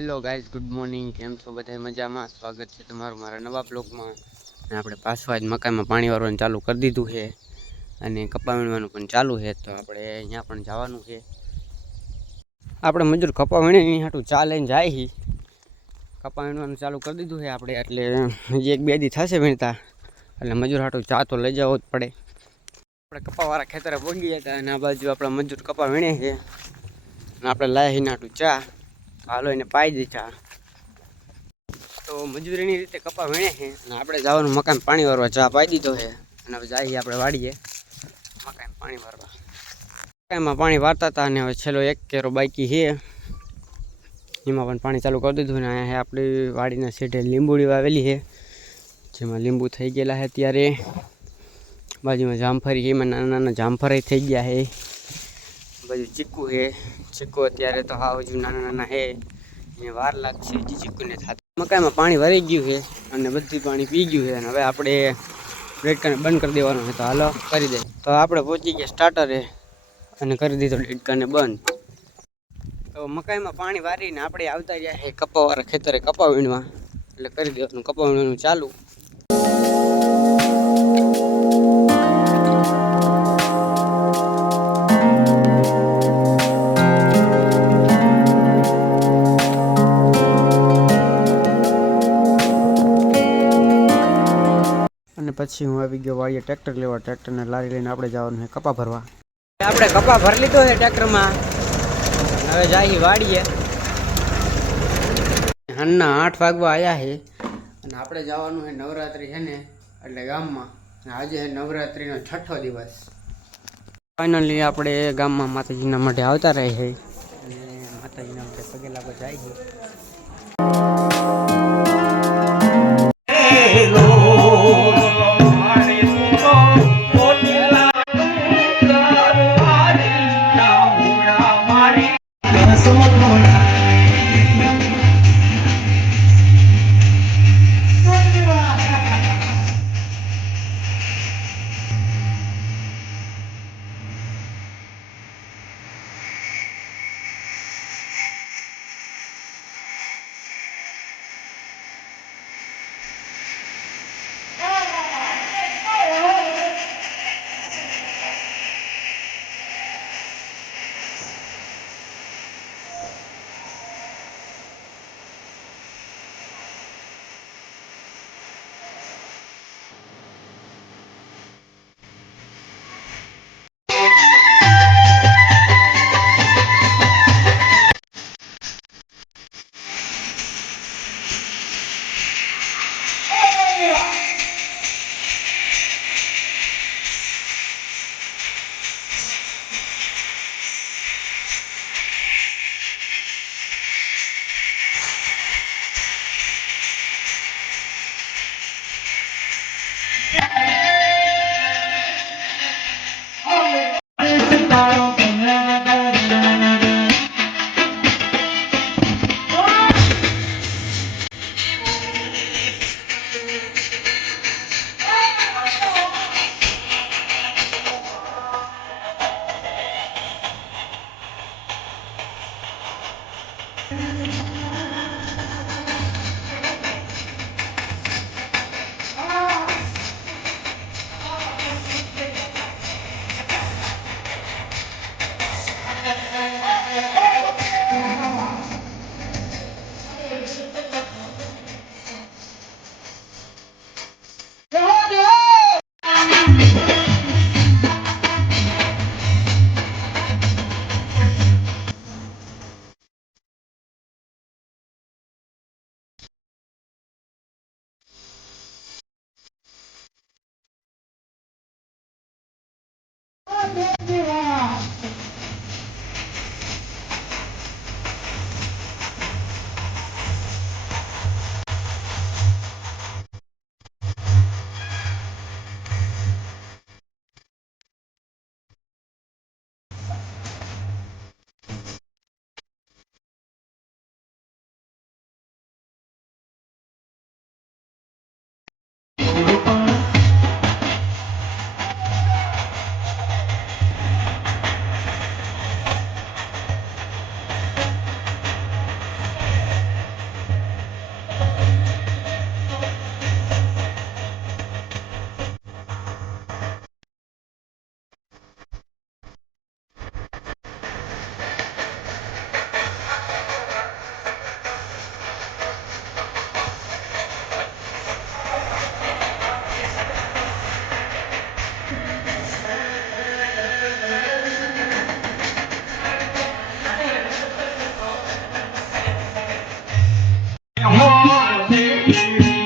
Hello guys, good morning. કેમ છો બધા? મજામાં? સ્વાગત છે તમારું મારા નવા બ્લોગમાં. અને આપણે પાછું આજ મકાઈમાં પાણી વારવાનું ચાલુ કરી દીધું છે અને કપા વીણવાનું પણ ચાલુ છે. તો આપણે અહીંયા પણ જવાનું છે. આપણે મજૂર કપા વીણે અહીં હાટું ચા લઈને જાય છે. કપા વીણવાનું ચાલુ કરી દીધું છે આપણે, એટલે હજી 1-2 દી થશે વીણતા, એટલે મજૂર હાટું ચા તો લઈ જવો જ પડે. આપણે કપાવાળા ખેતરે પહોંચી ગયા હતા અને આ બાજુ આપણા મજૂર કપા વીણે છે અને આપણે લાવી હાટું ચા. હાલો એને પાઈ દીધા. તો મજૂરીની રીતે કપા વીણે છે અને આપણે જવાનું મકાન પાણી વારવા. ચા પાઈ દીધો છે અને હવે જઈએ આપણે વાડીએ મકાન પાણી વારવા. મકાઈમાં પાણી વારતા હતા અને હવે છેલ્લો 1 કેરો બાકી છે, એમાં પણ પાણી ચાલુ કરી દીધું. અને અહીંયા આપણી વાડીના છેડે લીંબુડી વાવેલી છે, જેમાં લીંબુ થઈ ગયેલા છે. ત્યારે બાજુમાં જામફળી છે, એમાં નાના નાના જામફળી થઈ ગયા છે. બાજુ ચીકુ છે. ચીકુ અત્યારે તો હાવ હજુ નાના નાના છે, એને વાર લાગશે હજી ચીકુને થતા. મકાઈમાં પાણી ભરાઈ ગયું છે અને બધું પાણી પી ગયું છે અને હવે આપણે ડેડકાને બંધ કરી દેવાનું છે. તો હાલો કરી દે. તો આપણે પહોંચી ગયા સ્ટાર્ટરે અને કરી દીધો ડેડકાને બંધ. તો મકાઈમાં પાણી વારીને આપણે આવતા રહ્યા છે કપાવાળા ખેતરે કપા વીણવા, એટલે કરી દેવાનું કપા વીણવાનું ચાલુ. અને પછી હું આવી ગયો વાડીએ ટ્રેક્ટર લેવા. ટ્રેક્ટરને લારી લઈને આપણે જવાનું છે કપા ભરવા. આપણે કપા ભરી લીધો છે ટ્રેક્ટરમાં. હવે જાય વાડીએ. હાલના 8 વાગવા આવ્યા છે અને આપણે જવાનું છે નવરાત્રી છે ને, એટલે ગામમાં. આજે છે નવરાત્રીનો 6ઠ્ઠો દિવસ. ફાઇનલી આપણે ગામમાં માતાજીના માટે આવતા રહે છે અને માતાજીના માટે પગે લાગવા જાય છે.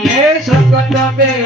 હે સકત બે